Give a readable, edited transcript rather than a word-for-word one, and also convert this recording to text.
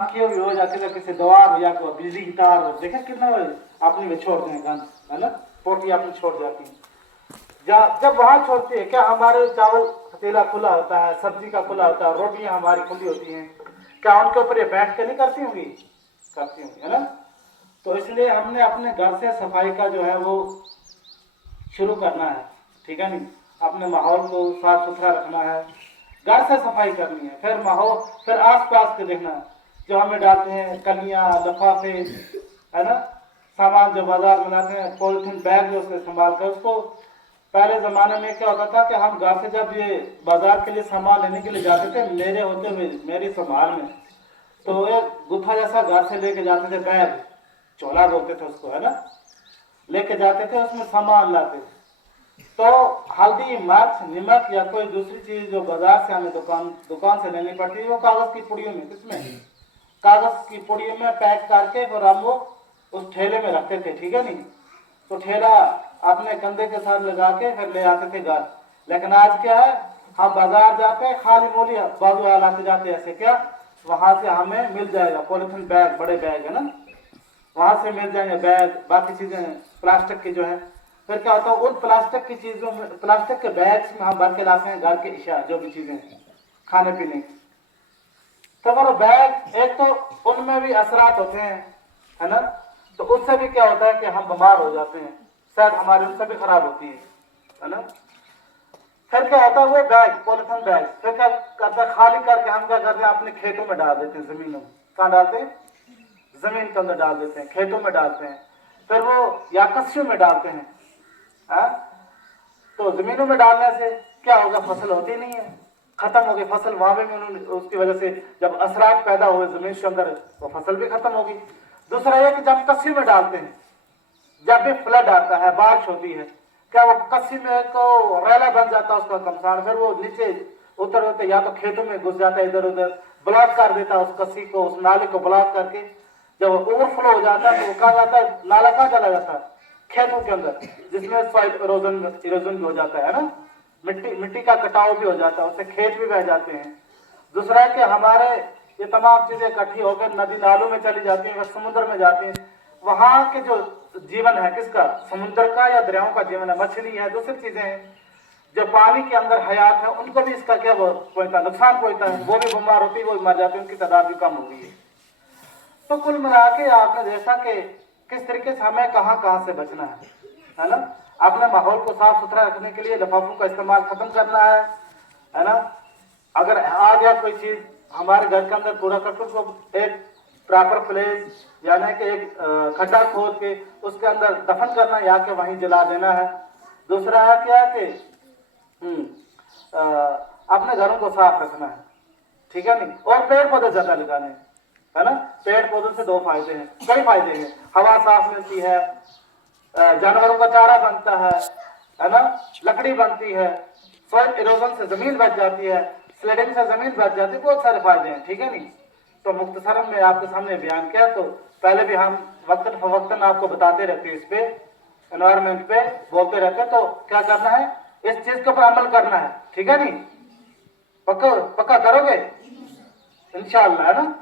बाकी भी हो जाती है किसी दीवार हो या कोई बिजली की तार हो, देखे कितना अपने में छोड़ दें गंद, है ना, पोटी अपनी छोड़ जाती है। जब वहां छोड़ती है, क्या हमारे चावल पतीला खुला होता है, सब्जी का खुला होता है, रोटियां हमारी खुली होती हैं, क्या उनके ऊपर ये बैठ के नहीं करती होंगी? करती होंगी, है ना। तो इसलिए हमने अपने घर से सफाई का जो है वो शुरू करना है, ठीक है नहीं। अपने माहौल को साफ सुथरा रखना है, घर से सफाई करनी है, फिर माहौल, फिर आस पास के देखना है जो हमें डालते हैं कलियां लिफाफे, है ना, सामान जो बाजार में लाते हैं, पॉलिथीन बैग जो उससे संभाल कर उसको। पहले जमाने में क्या होता था कि हम घर से जब ये बाजार के लिए सामान लेने के लिए जाते थे, मेरे होते हुए मेरी संभाल में, तो एक गुत्था जैसा घर से लेके जाते थे, बैग चोला बोलते थे उसको, है ना, लेके जाते थे, उसमें सामान लाते थे। तो हल्दी मिर्च नमक या कोई दूसरी चीज जो बाजार से हमें दुकान से लेनी पड़ती है, वो कागज की पुड़ियों में, किसमें, कागज की पुड़ियों में पैक करके फिर हम वो उस ठेले में रखते थे, ठीक है नहीं। तो ठेला अपने कंधे के साथ लगा के फिर ले आते थे घर। लेकिन आज क्या है, हम बाजार जाते हैं, खाली मोली बाजू लाते जाते हैं, ऐसे क्या वहां से हमें मिल जाएगा पॉलिथीन बैग, बड़े बैग है ना, वहां से मिल जाएंगे बैग, बाकी चीजें प्लास्टिक की जो है। फिर क्या होता है, उन प्लास्टिक की चीजों में, प्लास्टिक के बैग्स में हम भर के लाते हैं घर के इशा जो भी चीजें हैं खाने पीने की। तो वो बैग, एक तो उनमें भी असरात होते हैं, है ना, तो उससे भी क्या होता है कि हम बीमार हो जाते हैं, शायद हमारी उससे भी खराब होती है ना। फिर क्या होता है, वो बैग पॉलिथीन बैग फिर क्या करता है, खाली करके हम क्या करते हैं, अपने खेतों में डाल देते हैं, जमीनों में। कहाँ डालते हैं? जमीन के अंदर डाल देते हैं, खेतों में डालते हैं, फिर वो या कस्सियों में डालते हैं। हा? तो जमीनों में डालने से क्या होगा, फसल होती नहीं है, खत्म हो गई फसल वहां भी उन्होंने, उसकी वजह से जब असरात पैदा हुए जमीन के अंदर, तो फसल भी खत्म होगी। दूसरा ये कि जब कस्सी में डालते हैं, जब भी फ्लड आता है, बारिश होती है, क्या वो कस्सी में तो रैला बन जाता है उसका कमसान, फिर वो नीचे उतर होते या तो खेतों में घुस जाता है, इधर उधर ब्लॉक कर देता है उस कस्सी को, उस नाले को ब्लॉक करके। जब ओवरफ्लो हो जाता है तो वो कहा जाता है, नाला कहाँ चला जाता है? खेतों के अंदर, जिसमें सॉइल इरोजन भी हो जाता है ना, मिट्टी का कटाव भी हो जाता है, उससे खेत भी बह जाते हैं। दूसरा है कि हमारे ये तमाम चीजें इकट्ठी होकर नदी नालों में चली जाती हैं, समुद्र में जाती हैं। वहां के जो जीवन है किसका, समुद्र का या दरियाओं का जीवन है, मछली है, दूसरी चीजें हैं जो पानी के अंदर हयात है, उनको भी इसका क्या पहुंचता, नुकसान पहुंचता है, वो भी बीमार होती है, वो भी मर जाती है, उनकी तादाद भी कम हो गई है। तो कुल मिला के आपने देखा कि किस तरीके से हमें कहाँ कहाँ से बचना है ना। अपने माहौल को साफ सुथरा रखने के लिए लिफाफों का इस्तेमाल खत्म करना है ना। अगर आ गया कोई चीज हमारे घर के अंदर, कूड़ा करकट को एक प्रॉपर प्लेस, यानी कि एक खड्डा खोद के उसके अंदर दफन करना, या के वहीं जला देना है। दूसरा है क्या कि अपने घरों को साफ रखना है, ठीक है नहीं, और पेड़ पौधे ज्यादा लगाने हैं, है ना। पेड़ पौधों से दो फायदे हैं, कई फायदे हैं, हवा साफ मिलती है, जानवरों का चारा बनता है ना, लकड़ी बनती है, सॉइल इरोजन से जमीन बच जाती है, स्लेडिंग से जमीन बच जाती है, बहुत सारे फायदे हैं, ठीक है नहीं। तो मुख्तसरन में आपके सामने बयान किया, तो पहले भी हम वक्तन फवक्तन आपको बताते रहते हैं, इस पे एनवायरमेंट पे बोलते रहते हैं। तो क्या करना है, इस चीज के ऊपर अमल करना है, ठीक है नहीं, पक्का पक्का करोगे इंशाअल्लाह, है ना।